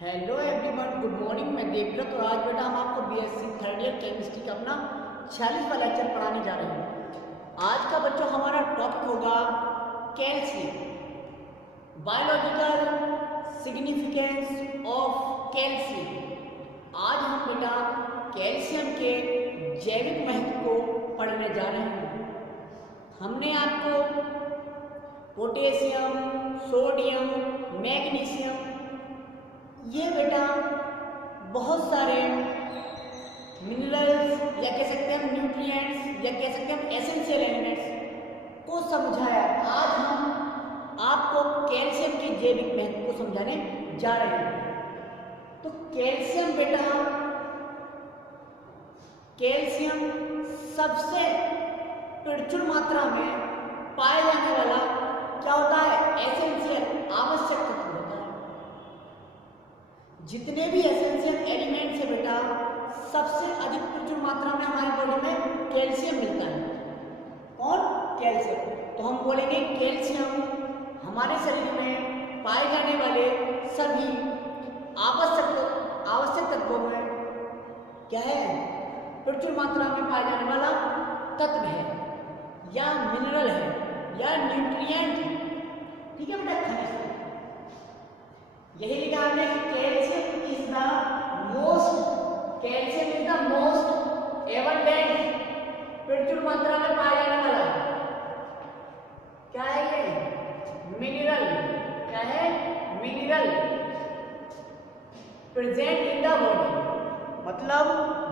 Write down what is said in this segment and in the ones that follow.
Hello everyone, good morning. मैं देवव्रत और आज बेटा हम आपको बीएससी थर्ड ईयर केमिस्ट्री का अपना 46वां लेक्चर पढ़ाने जा रहे हैं। आज का बच्चों हमारा टॉपिक होगा calcium, biological significance of calcium. आज हम बेटा कैल्शियम के जैविक महत्व को पढ़ने जा रहे हैं। हमने आपको पोटेशियम, सोडियम, मैग्नीशियम, ये बेटा बहुत सारे मिनरल्स या कह सकते हैं न्यूट्रिएंट्स या कह सकते हैं एसेंशियल एलिमेंट्स को समझाया। आज हम आपको कैल्शियम के जैविक महत्व को समझाने जा रहे हैं। तो कैल्शियम बेटा, कैल्शियम सबसे प्रचुर मात्रा में पाया जाने वाला क्या होता है? एसेंशियल, आवश्यक तत्व होता है। जितने भी एसेंशियल एलिमेंट्स है बेटा, सबसे अधिक प्रचुर मात्रा में हमारी बॉडी में कैल्शियम मिलता है। कौन? कैल्शियम। तो हम बोलेंगे कैल्शियम हमारे शरीर में पाए जाने वाले सभी आवश्यक तत्वों में क्या है? प्रचुर मात्रा में पाया जाने वाला तत्व है या मिनरल है या न्यूट्रिएंट है। ठीक है बेटा, खनिज। यही लिखा हमने calcium is the most abundant, प्रचुर मात्रा में पाया जाने वाला क्या है? ये मिनरल। क्या है? Mineral present in the body. मतलब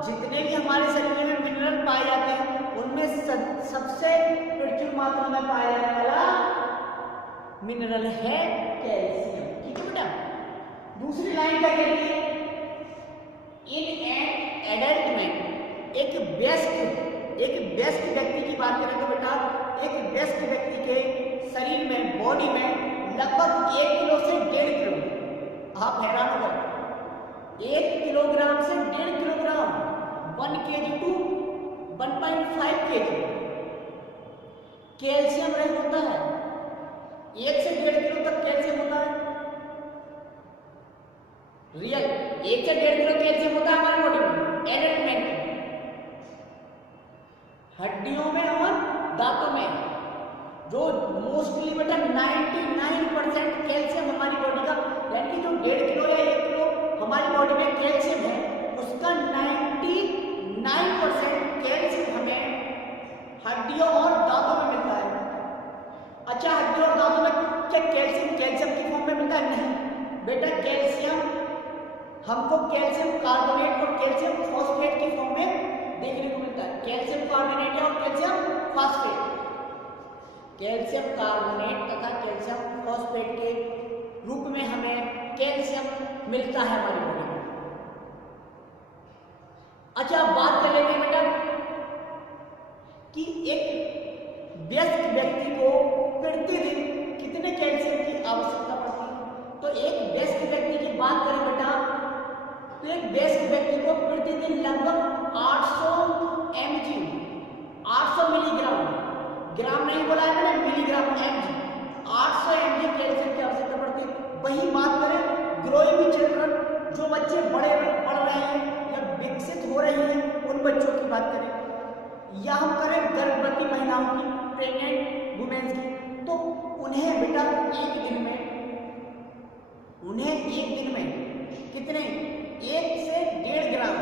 जितने भी हमारे शरीर में मिनरल पाए जाते हैं उनमें सबसे प्रचुर मात्रा में पाया जाने वाला मिनरल है कैल्शियम। ठीक है बेटा। दूसरी लाइन क्या कहती है? इन एन एडल्ट में एक व्यस्क व्यक्ति की बात करें तो बेटा, एक व्यस्क व्यक्ति के शरीर में, बॉडी में लगभग 1 किलो से 1.5 किलो, आप हैरान हो गए, 1 किलोग्राम से 1.5 kilogram, 1 kg to 1.5 kg calcium रह होता है। 1 से 1.5 किलो तक कैल्शियम होता है। रियल 1 से 1.5 किलो कैल्शियम होता है हमारे बॉडी में, एडल्ट मैन। हड्डियों में और दांतों में जो मोस्टली बेटा 99% कैल्शियम हमारी बॉडी का, यानी कि जो 1.5 किलो या 1 किलो हमारी बॉडी में कैल्शियम है, उसका 99% कैल्शियम हमें हड्डियों और दांतों में मिलता है। अच्छा, हड्डियों और दांतों में क्या कैल्शियम की फॉर्म में मिलता है? नहीं बेटा, कैल्शियम हमको कैल्शियम कार्बोनेट और कैल्शियम फॉस्फेट की फॉर्म में देखने को मिलता है। कैल्शियम कार्बोनेट और कैल्शियम फॉस्फेट, कैल्शियम कार्बोनेट तथा कैल्शियम फॉस्फेट के रूप में हमें कैल्शियम मिलता है हमारी बॉडी में। अच्छा, बात कर लेते हैं बेटा कि एक व्यस्क व्यक्ति को प्रतिदिन कितने कैल्शियम की आवश्यकता पड़ती है। तो एक व्यस्क व्यक्ति की बात करें बेटा, तो एक व्यस्क व्यक्ति को प्रतिदिन लगभग 800 mg, 800 मिलीग्राम, ग्राम नहीं बोला है मैंने, मिलीग्राम, mg, 800 mg कैल्शियम की आवश्यकता पड़ती है। वही बात करें ग्रोइंग चिल्ड्रन, जो बच्चे बढ़ रहे हैं या विकसित हो रहे हैं, उन बच्चों की बात करें, या हम करें गर्भवती महिलाओं की, प्रेग्नेंट वुमेन्स की, तो उन्हें बेटा एक दिन में कितने? 1 से 1.5 ग्राम,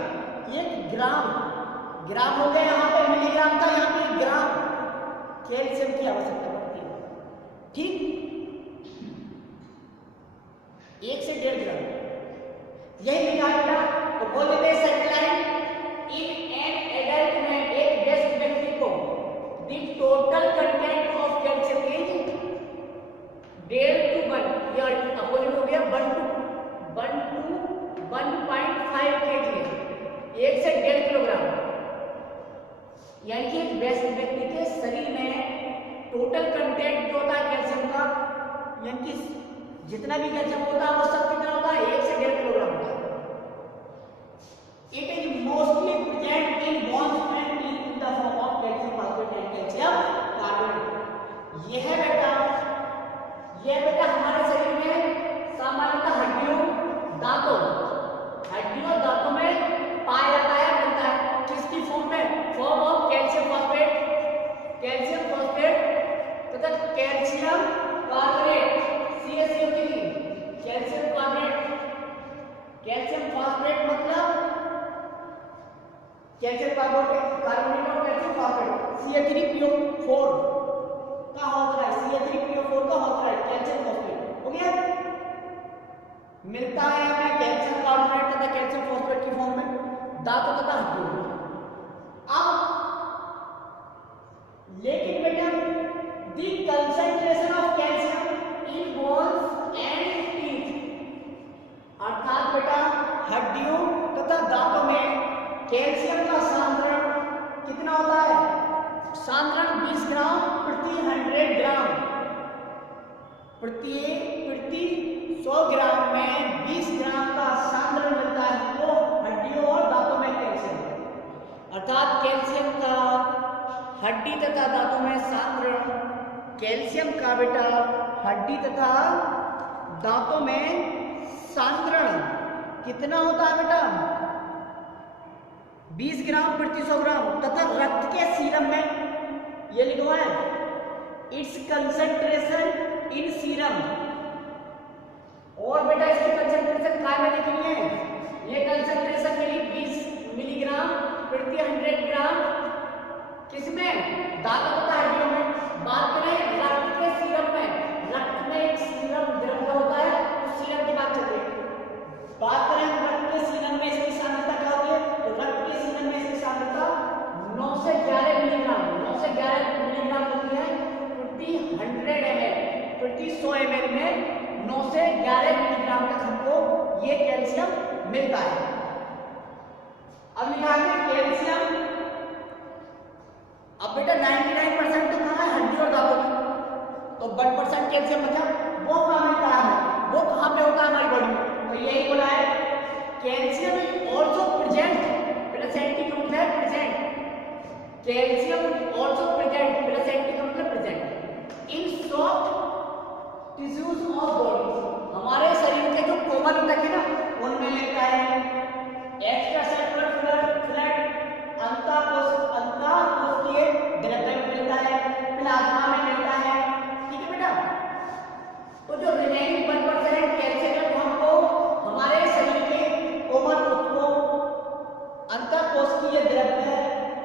1 ग्राम हो गया, यहाँ पे मिलीग्राम था, यहाँ पे ग्राम कैल्शियम की आवश्यकता पड़ती है। ठीक, 1 से 1.5 ग्राम यही लिखा है बेटा। तो बोल देते हैं second line, in an adult में एक व्यस्क व्यक्ति को the total content of calcium is 1.5 to 1, या अपोजिट हो गया 1 to 1.5 kg, 1 से 1.5 किलोग्राम। यानी कि एक व्यस्क व्यक्ति के शरीर में टोटल कंटेंट जो होता है कैल्शियम का, यानी कि जितना भी कैल्शियम होता है वो सब कितना होता है? 1 से 1.5 किलोग्राम होता है। It is mostly present in bones and in the form of calcium phosphate and calcium carbonate. यह बेटा हमारे शरीर में सामान्यतः हड्डियों, दांतों कार्बोनेट और कैल्शियम फॉस्फेट CH3PO4 का हाइड्राइड, CH3PO4 का हाइड्राइड कैल्शियम फॉस्फेट हो गया। मिलता है हमें कैल्शियम कार्बोनेट तथा कैल्शियम फॉस्फेट की फॉर्म में धातु तथा हड्डियों में। अब लेकिन बेटा the concentration of calcium in bones and teeth, अर्थात बेटा हड्डियों तथा दांतों में कैल्शियम का सांद्रण कितना होता है? सांद्रण 20 ग्राम प्रति 100 ग्राम, प्रति 100 ग्राम में 20 ग्राम का सांद्रण मिलता है हमको हड्डियों और दांतों में कैल्शियम, अर्थात कैल्शियम का हड्डी तथा दांतों में सांद्रण, कैल्शियम का बेटा हड्डी तथा दांतों में सांद्रण कितना होता है बेटा? 20 ग्राम प्रति 100 ग्राम, तथा रक्त के सीरम में ये लिखा है इट्स कंसंट्रेशन इन सीरम। और बेटा इसकी कंसंट्रेशन काय में लिखी है? ये कंसंट्रेशन मिली 20 मिलीग्राम प्रति 100 ग्राम किसमें? दांतों तथा हड्डियों में। बात करें रक्त के सीरम में, रक्त में एक सीरम द्रव होता है, उस सीरम की बात चल रही है। बात करें रक्त के सीरम में इसकी सांद्रता क्या होती है? तो रक्त के सीरम में इसकी सांद्रता 9 से 11 मिलीग्राम, 9 से 11 मिलीग्राम होती है प्रति 100 ml, प्रति 100 ml में 9 से 11 मिलीग्राम तक हमको ये कैल्शियम मिलता है। अब लिखा है कैल्शियम, अब बेटा 99% तो कहाँ है? हड्डी और दांतों में, तो 1% कैल्शियम बचा, वो कहाँ मिलता है? वो कहाँ पे होता है हमारी बॉडी में? तो यही बोला है calcium is also present, present का मतलब है present, calcium is also present, present का मतलब present in soft tissues of body, हमारे शरीर के जो कोमल ऊतक है ना उनमें मिलता है। एक्स्ट्रा सेलुलर फ्लूइड अंतःकोशिकीय द्रव्य में मिलता है, प्लाज्मा में मिलता है, ठीक है बेटा। तो जो रिमेनिंग 1% कैल्शियम है वो हमको हमारे शरीर के कोमल ऊतकों, अंतःकोशिकीय द्रव्य,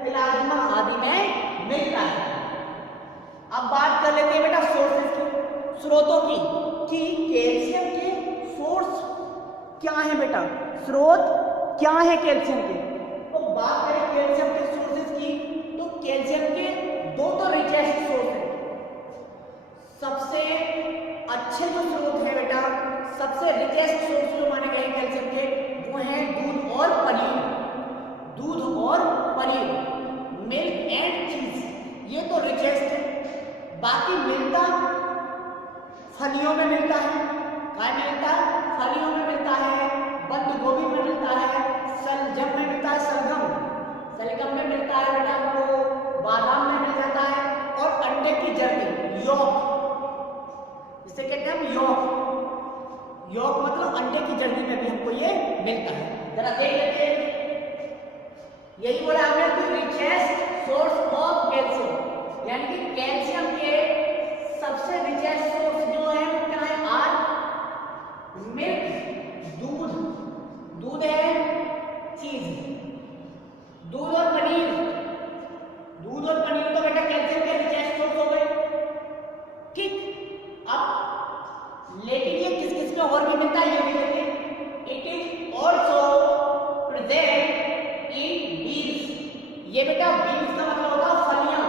प्लाज्मा आदि में मिलता है। अब बात कर लेते हैं बेटा सोर्सेस की, स्रोतों की, कि कैल्शियम के सोर्स क्या है बेटा, स्रोत क्या है कैल्शियम के। तो बात करें कैल्शियम के सोर्सेज की, तो कैल्शियम के दो तो रिचेस्ट सोर्स है। सबसे अच्छे जो स्रोत है बेटा, सबसे रिचेस्ट सोर्स जो माने गए कैल्शियम के वो है दूध और पनीर, दूध और पनीर, मिल्क एंड चीज, ये तो रिचेस्ट है। बाकी मिलता फलियों में मिलता है, काय में मिलता है? फलियों में मिलता है, बंद गोभी में मिलता है, सलजम में मिलता है, सलगम में मिलता है बेटा आपको, बादाम में मिल जाता है, और अंडे की जर्दी यॉक, इसे कहते हैं हम यॉक, यॉक मतलब अंडे की जर्दी में भी हमको ये मिलता है। जरा देख लेते हैं, यही बोला हमने two richest source of calcium, यानी कि कैल्शियम के सबसे रिचेस्ट सोर्स जो है वो क्या है? आर मिल्क, दूध, दूध है, चीज, दूध और पनीर, दूध और पनीर तो बेटा कैल्शियम के रिचेस्ट सोर्स हो गए, ठीक। अब लेकिन ये किस किस में और भी मिलता है ये भी देखते हैं। It is also present in beans, ये बेटा बीन्स का मतलब होता है फलियां,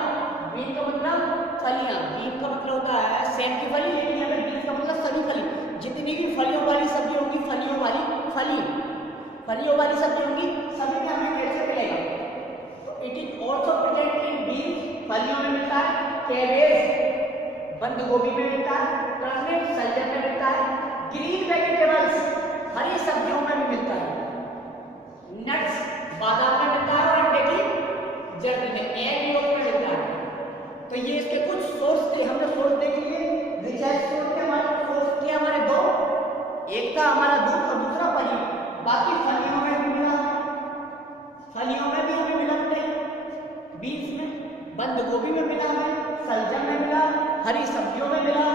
बीन का मतलब फलियां, बीन का मतलब होता है सेम की फली, लेकिन यहाँ पे बीन्स का मतलब सभी फली, जितनी भी फलियों वाली सब्जी होगी, फलियों वाली फली, फलियों वाली सब्जी होगी, सभी में हमें कैल्शियम मिलेगा। तो it is also present in beans, फलियों में मिलता है, कैबेज, बंद गोभी में मिलता है, टर्निप, सलजम में मिलता है, ग्रीन वेजिटेबल्स, हरी सब्जियों में भी मिलता है, नट्स, बादाम में मिलता है, और अंडे की जर्दी में, एग योक में मिलता है। तो ये इसके कुछ सोर्स थे, हमने सोर्स देख लिए, रिचेस्ट सोर्स के हमारे सोर्स थे हमारे दो, एक था हमारा दूध और दूसरा पनीर। बाकी फलियों में भी मिला, फलियों में भी हमें मिला बेटे, बीन्स में, बंद गोभी में मिला हमें, सलजम में मिला, हरी सब्जियों में मिला,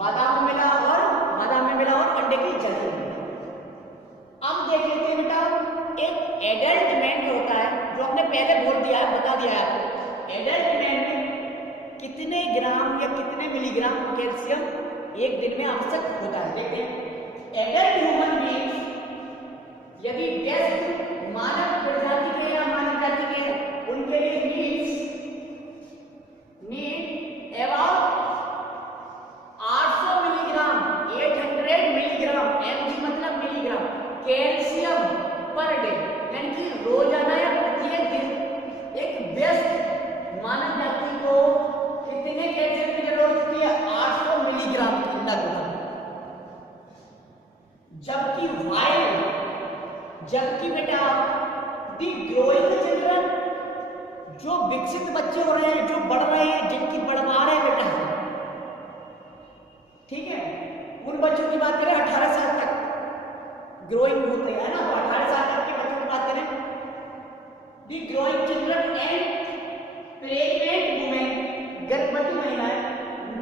बादाम में मिला, और बादाम में मिला, और अंडे की जर्दी में। अब देख लेते हैं बेटा, एक एडल्ट मैन जो होता है, जो अपने पहले बोल दिया है, बता दिया है आपको, एडल्ट मैन में कितने ग्राम या कितने मिलीग्राम कैल्शियम एक दिन में आवश्यक होता है। देखते हैं, एडल्ट ह्यूमन बीइंग्स यदि बेस्ट मानव प्रजाति के या मानव जाति के हैं, उनके लिए need about 800 milligram, 800 milligram, mg मतलब मिलीग्राम कैल्शियम पर डे, यानी कि रोजाना या प्रत्येक दिन एक बेस्ट मानव जाति को कितने कैल्शियम की जरूरत होती है? 800 मिलीग्राम की लगभग। जबकि बेटा दी ग्रोइंग चिल्ड्रन, जो विकसित बच्चे हो रहे हैं, जो बढ़ रहे हैं, जिनकी बढ़वार है बेटा, ठीक है, उन बच्चों की बात करें 18 साल तक ग्रोइंग होते हैं ना, तो 18 साल तक के बच्चों की बात करें, the growing children and pregnant women, गर्भवती महिलाएं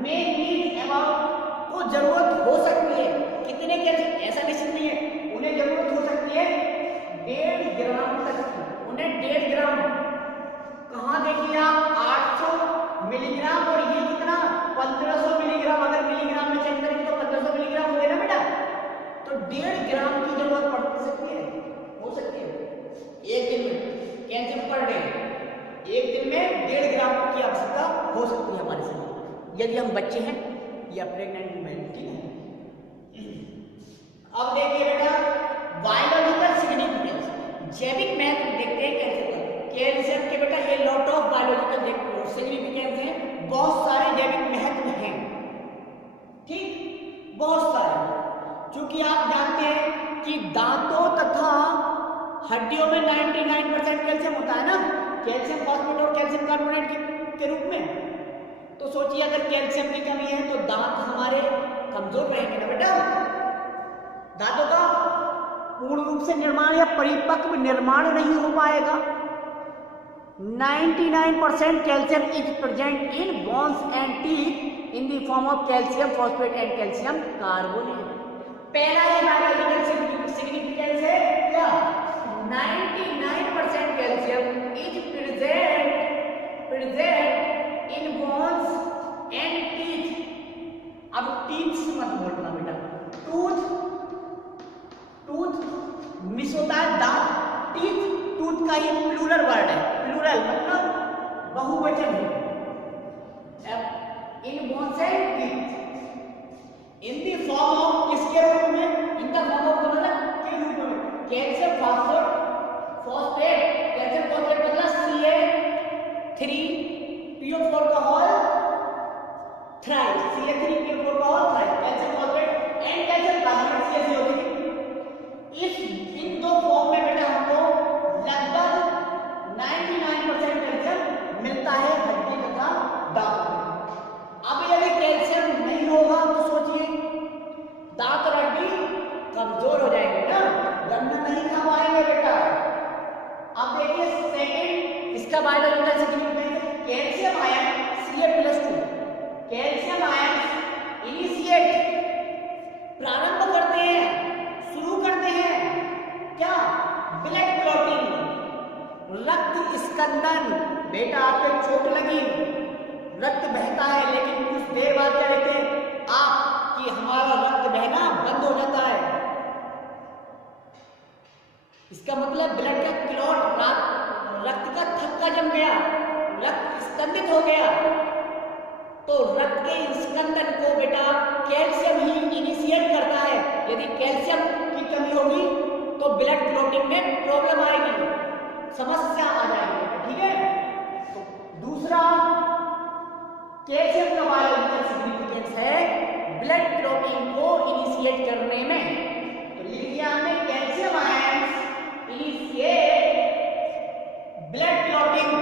में नीड अबाउट, को जरूरत हो सकती है कितने कैल्शियम, ऐसा निश्चित नहीं है, उन्हें जरूरत हो सकती है 1.5 ग्राम तक की, उन्हें 1.5 ग्राम, कहां देखिए आप 800 मिलीग्राम और ये कितना 1500 मिलीग्राम, अगर मिलीग्राम में चेक करेंगे तो 1500 मिलीग्राम हो गया ना बेटा, तो 1.5 ग्राम की जरूरत पड़ सकती है, हो सकती है एक दिन में कैल्शियम पर डे, एक दिन में 1.5 ग्राम की आवश्यकता हो सकती है हमारे शरीर, यदि हम बच्चे हैं या प्रेग्नेंट वुमेन, ठीक है। अब देखिए बेटा बायोलॉजिकल सिग्निफिकेंस, जैविक महत्व देखते हैं कैल्शियम के बेटा, ये लॉट ऑफ बायोलॉजिकल सिग्निफिकेंस है, बहुत सारे जैविक महत्व हैं, ठीक, बहुत सारे, क्योंकि आप जानते हैं कि दांतों तथा हड्डियों में 99% कैल्शियम होता है ना, कैल्शियम फॉस्फेट और कैल्शियम कार्बोनेट के रूप में, तो सोचिए अगर कैल्शियम की कमी है तो दांत हमारे कमजोर रहेंगे ना बेटा, दांतों का पूर्ण रूप से निर्माण या परिपक्व निर्माण नहीं हो पाएगा। 99% calcium is present in bones and teeth in the form of calcium phosphate and calcium carbonate. पहला ये बायोलॉजिकल सिग्निफिकेंस है क्या, 99% calcium is present in bones and teeth. अब टीथ से मत बोलना बेटा, टूथ मिस होता है दांत, टीथ, टूथ का ये प्लूरल वर्ड है, प्लूरल मतलब बहुवचन है, in bones and teeth in the form of, किसके रूप में, इन द फॉर्म ऑफ मतलब के रूप में, कैल्शियम फॉस्फेट, कैल्शियम फॉस्फेट मतलब CA3PO4 का होल थ्राइस, CA3PO4 का whole thrice, calcium phosphate and calcium carbonate CaCO3, इन दो फॉर्म में बेटा हमको लगभग 99% कैल्शियम मिलता है हड्डी तथा दांत में। अब यदि कैल्शियम नहीं होगा तो सोचिए दांत और हड्डी कमजोर हो जाएंगे ना, गन्ना नहीं खा पाएंगे बेटा। अब देखिए सेकंड इसका biological significance, calcium ion Ca+2, calcium ion initiate प्रारंभ करते हैं, शुरू करते हैं क्या, ब्लड क्लॉटिंग, रक्त स्कंदन। बेटा आपको चोट लगी, रक्त बहता है, लेकिन कुछ देर बाद क्या कहते हैं आप कि हमारा रक्त बहना बंद हो जाता है, इसका मतलब ब्लड का क्लॉट, रक्त का थक्का जम गया, रक्त स्कंदित हो गया, तो रक्त के स्कंदन को बेटा कैल्शियम ही इनिशिएट करता है। यदि कैल्शियम की कमी होगी तो ब्लड क्लॉटिंग में प्रॉब्लम आएगी, समस्या आ जाएगी, ठीक है। तो दूसरा कैल्शियम का बायोलॉजिकल सिग्निफिकेंस है ब्लड क्लॉटिंग को इनिशिएट करने में, तो लिख दिया हमने calcium ions initiate blood clotting.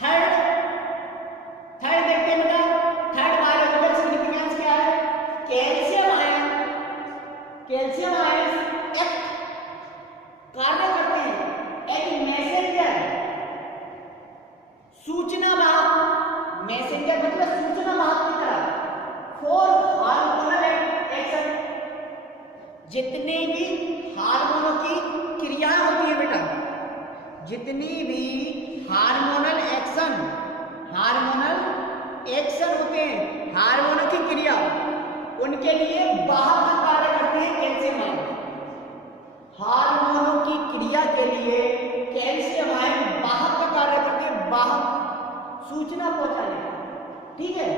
Third देखते हैं बेटा, थर्ड बायोलॉजिकल सिग्निफिकेंस क्या है, कैल्शियम आयन एक कार्य करते हैं, एक मैसेंजर, सूचना वाहक, मैसेंजर मतलब सूचना वाहक की तरह, फॉर हार्मोनल एक्शन, जितने भी हार्मोनों की क्रियाएं होती है बेटा, जितनी भी हार्मोनल एक्शन होते हैं, हार्मोनों की क्रिया, उनके लिए वाहक का कार्य करते हैं कैल्शियम आयन। हार्मोनों की क्रिया के लिए कैल्शियम आयन वाहक का कार्य करते हैं, वाहक, सूचना पहुंचाने, ठीक है,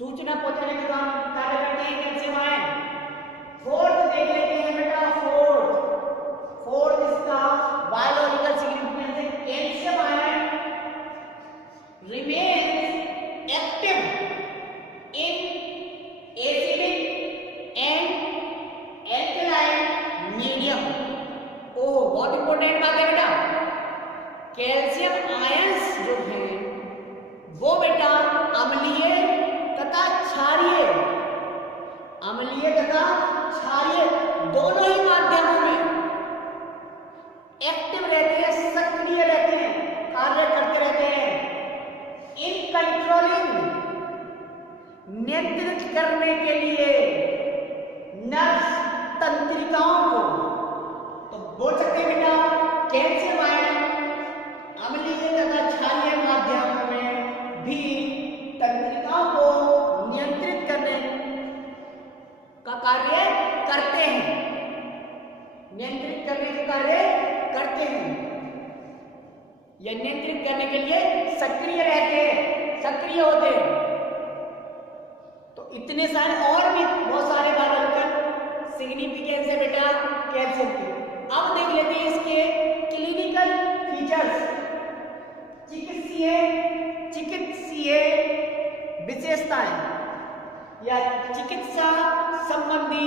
सूचना पहुंचाने का काम कार्य करते हैं कैल्शियम आयन। फोर्थ देख लेते हैं बेटा, फोर्थ इसका बायोलॉजिकल सिग्निफिकेंस है, calcium ion remains active in acidic and alkaline medium। ओह बहुत इंपॉर्टेंट बात है बेटा, कैल्शियम आयंस जो हैं वो बेटा अम्लीय तथा क्षारीय दोनों ही माध्यमों में एक्टिव रहते हैं, सक्रिय रहते हैं, कार्य करते रहते हैं। इन कंट्रोलिंग, नियंत्रित करने के लिए नर्व तंत्रिकाओं को, तो बोल सकते हैं बेटा कैल्शियम आयन अम्लीय तथा क्षारीय माध्यमों में भी तंत्रिकाओं को नियंत्रित करने का कार्य करते हैं, नियंत्रित करने का कार्य करते हैं, या नियंत्रित करने के लिए सक्रिय रहते हैं, सक्रिय होते हैं। तो इतने सारे और भी बहुत सारे बायोलॉजिकल सिग्निफिकेंस है बेटा कैल्शियम के। अब देख लेते हैं इसके क्लिनिकल फीचर्स, चिकित्सीय विशेषताएं या चिकित्सा संबंधी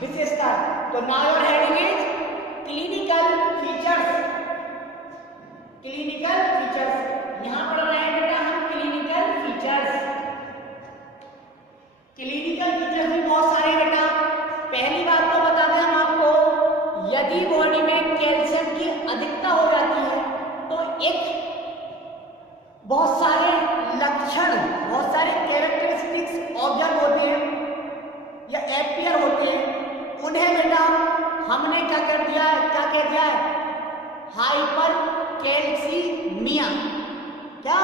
विशेषता। तो now your heading is clinical features. यहां पढ़ रहे हैं बेटा हम क्लिनिकल फीचर्स भी बहुत सारे बेटा। पहली बात तो बता दें हम आपको, यदि बॉडी में कैल्शियम की अधिकता हो जाती है तो एक बहुत सारे लक्षण, बहुत सारे कैरेक्टरिस्टिक्स ऑब्जर्व होते हैं या एपियर होते हैं, उन्हें बेटा हमने क्या कह दिया है, हाइपर कैल्सीमिया। क्या?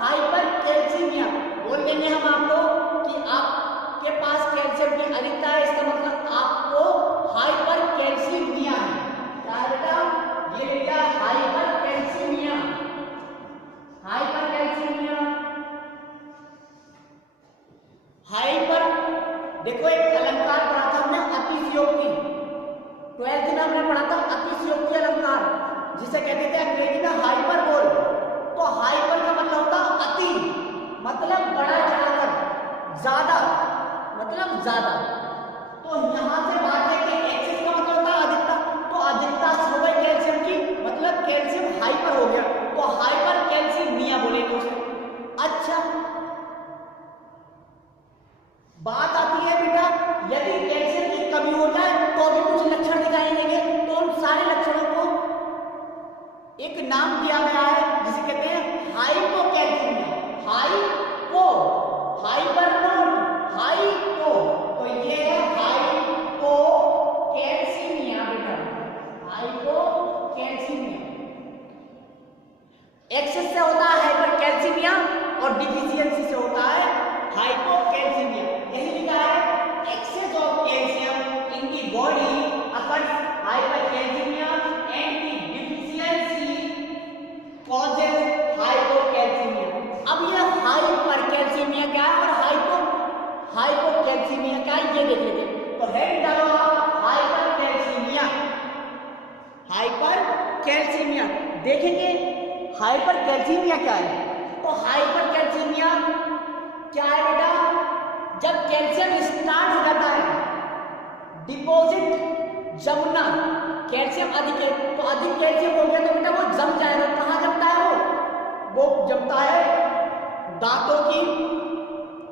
हाइपर कैल्सीमिया बोल देंगे हम आपको कि आपके पास कैल्शियम की अधिकता है, इसका मतलब आपको हाइपर कैल्सीमिया है। क्या है बेटा? ये लिखा हाइपर कैल्सीमिया। हाइपर देखो एक अलंकार पढ़ा था हमने अतिशयोक्ति, 12th में हमने पढ़ा था अतिशयोक्ति अलंकार, जिसे कहते थे अंग्रेजी में हाइपरबोल। तो हाइपर का मतलब होता अति, मतलब बड़ा चढ़ाकर, ज्यादा मतलब ज्यादा। तो यहां से बात है कि एक्सेस का मतलब होता है अधिकता, तो अधिकता हो गई कैल्शियम की, मतलब कैल्शियम हाइपर हो गया, तो हाइपर कैल्सीमिया बोलेंगे उसे। अच्छा बात आती है बेटा, यदि कैल्शियम की कमी हो जाए तो भी कुछ लक्षण दिखाई देंगे। तो उन सारे लक्षणों को एक नाम दिया गया है जिसे कहते हैं हाइपोकैल्सीमिया। हाइपर नोट हाइपो, तो ये है हाइपोकैल्सीमिया बेटा, हाइपोकैल्सीमिया। एक्सेस से होता है हाइपरकैल्सीमिया और डिफिशियंसी से होता है हाइपोकैल्सीमिया। यही लिखा है excess of calcium in the body occurs hypercalcaemia and the deficiency causes hypocalcaemia. अब ये हाइपरकैल्सीमिया क्या है और हाइपोकैल्सीमिया क्या है ये देख लेते हैं। तो हेड डालो आप हाइपरकैल्सीमिया देखेंगे। हाइपरकैल्सीमिया क्या है? तो हाइपरकैल्सीमिया क्या है बेटा? जब कैल्शियम स्टार्ट हो जाता है डिपॉजिट जमना, कैल्शियम अधिक है तो अधिक कैल्शियम हो गया तो बेटा वो जम जाएगा। कहाँ जमता है वो जमता है दांतों की,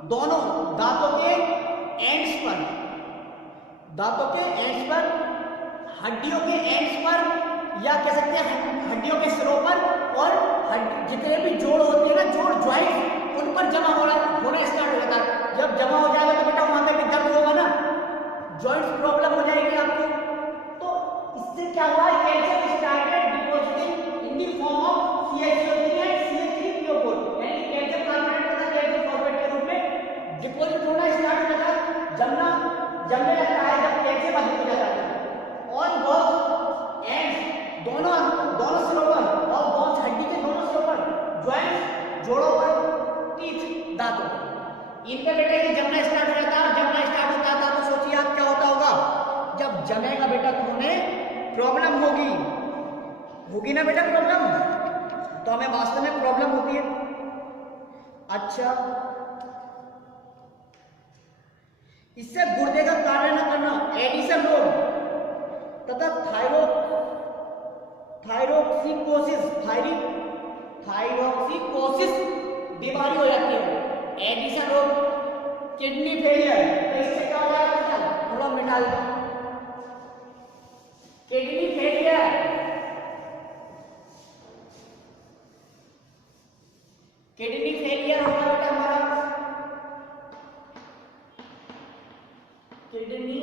दोनों दांतों के एंड्स पर, हड्डियों के एंड्स पर, या कह सकते हैं हड्डियों के सिरों पर, और जितने भी जोड़ होते हैं ना, जोड़ ज्वाइंट, उन पर जमा होना स्टार्ट हो जाता है। जब जमा हो जाएगा तो बेटा वहां पे भी दर्द होगा ना, जॉइंट्स प्रॉब्लम हो जाएगी आपको। तो इससे क्या हुआ है, कैल्शियम प्रॉब्लम होगी ना बेटा प्रॉब्लम, तो हमें वास्तव में प्रॉब्लम होती है। अच्छा, इससे गुर्दे का कार्य न करना, एडिशन रोग तथा थायरोक्सिकोसिस बीमारी हो जाती है। एडिशन रोग, किडनी फेलियर, तो इससे क्या हो जाएगा, थोड़ा मिटा दो। किडनी फेलियर, होगा बेटा हमारा, किडनी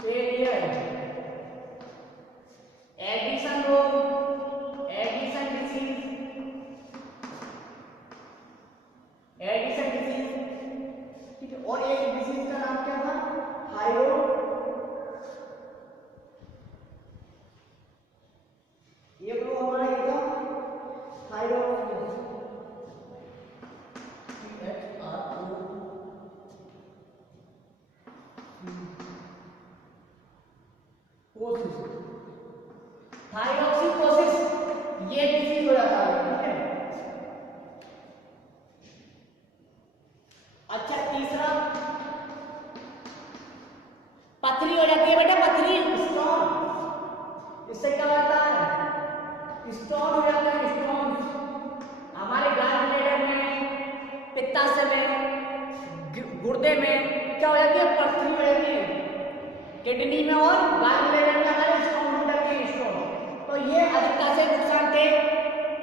फेलियर, एडिशन रोग, एडिशन डिजीज, ठीक है। और एक डिजीज का नाम क्या था, थायराइड, ये तो हमारा ये था थायराइड, थायरोक्सिकोसिस, ये डिजीज हो जाता है, ठीक है। अच्छा, तीसरा पथरी हो जाती है बेटा, पथरी, स्टोन, इससे क्या होता है, स्टोन हो जाता है, स्टोन हमारे गॉल ब्लैडर में, पित्ताशय में, गुर्दे में क्या हो जाती है, पथरी हो जाती है, किडनी में और गॉल ब्लैडर में हमारे स्टोन हो जाती है, स्टोन। तो ये अधिकता से नुकसान थे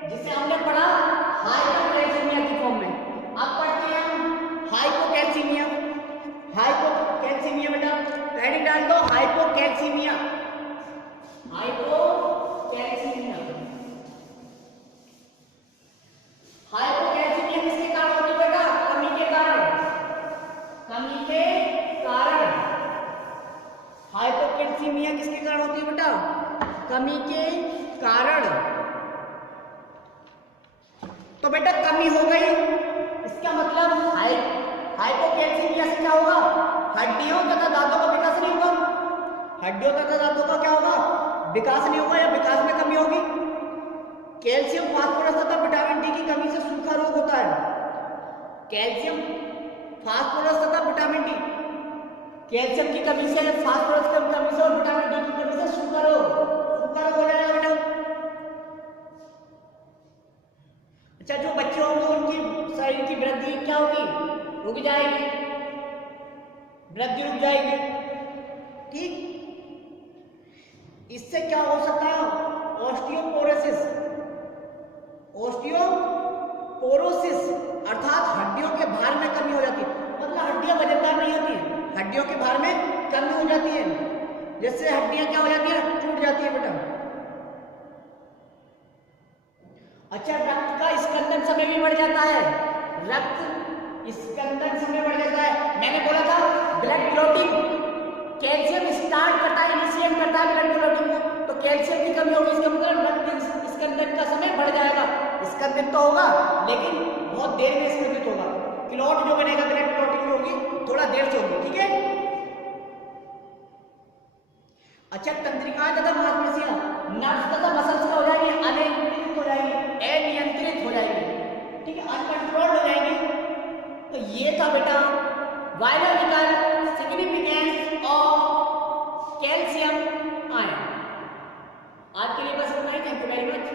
जिसे हमने पढ़ा हाइपोकैल्सीमिया की फॉर्म में। अब पढ़ते हैं हम हाइपोकैल्सीमिया। हाइपोकैल्सीमिया बेटा हेडिंग डाल दो, हाइपोकैल्सीमिया, हाइपोकैल्सीमिया। हाइपोकैल्सीमिया किसके कारण होती है बेटा, कमी के कारण, कमी के कारण। हाइपोकैल्सीमिया किसके कारण होती है बेटा, कमी के कारण। तो बेटा कमी हो गई, इसका मतलब हाइपोकैल्सीमिया से क्या होगा, हड्डियों तथा दांतों का विकास नहीं होगा, हड्डियों तथा दांतों का क्या होगा, विकास नहीं होगा या विकास में कमी होगी। कैल्शियम, फास्फोरस तथा विटामिन डी की कमी से सूखा रोग होता है। कैल्शियम, फास्फोरस तथा विटामिन डी, कैल्शियम की कमी से, फास्फोरस की कमी से और विटामिन डी की कमी से सूखा रोग हो जाएगा बेटा। अच्छा, जो बच्चे होंगे उनकी शरीर की वृद्धि क्या होगी, रुक जाएगी, वृद्धि रुक जाएगी, ठीक। इससे क्या हो सकता है, ऑस्टियोपोरोसिस, अर्थात हड्डियों के भार में कमी हो जाती है, मतलब हड्डियां वजनदार नहीं होती है, हड्डियों के भार में कमी हो जाती है, जिससे हड्डियां क्या हो जाती है, टूट जाती है बेटा। अच्छा, रक्त का स्कंदन समय भी बढ़ जाता है, रक्त स्कंदन समय बढ़ जाता है। मैंने बोला था ब्लड क्लॉटिंग, कैल्शियम स्टार्ट करता है, इनिशिएट करता है ब्लड क्लॉटिंग को, तो कैल्शियम की कमी होगी, इसका मतलब रक्त स्कंदन का समय बढ़ जाएगा। स्कंदन तो होगा लेकिन बहुत देर में स्कंदित होगा, क्लॉट जो बनेगा, ब्लड क्लॉटिंग होगी थोड़ा देर से होगी, ठीक है। अच्छा, तंत्रिकाएं तथा मांसपेशियां, नर्व्स तथा मसल्स का हो जाएगी, अनियंत्रित हो जाएगी, अनियंत्रित हो जाएगी, ठीक है, अनकंट्रोल्ड हो जाएगी। तो ये था बेटा biological significance of calcium ion. आज के लिए बस इतना ही, थैंक यू वेरी मच।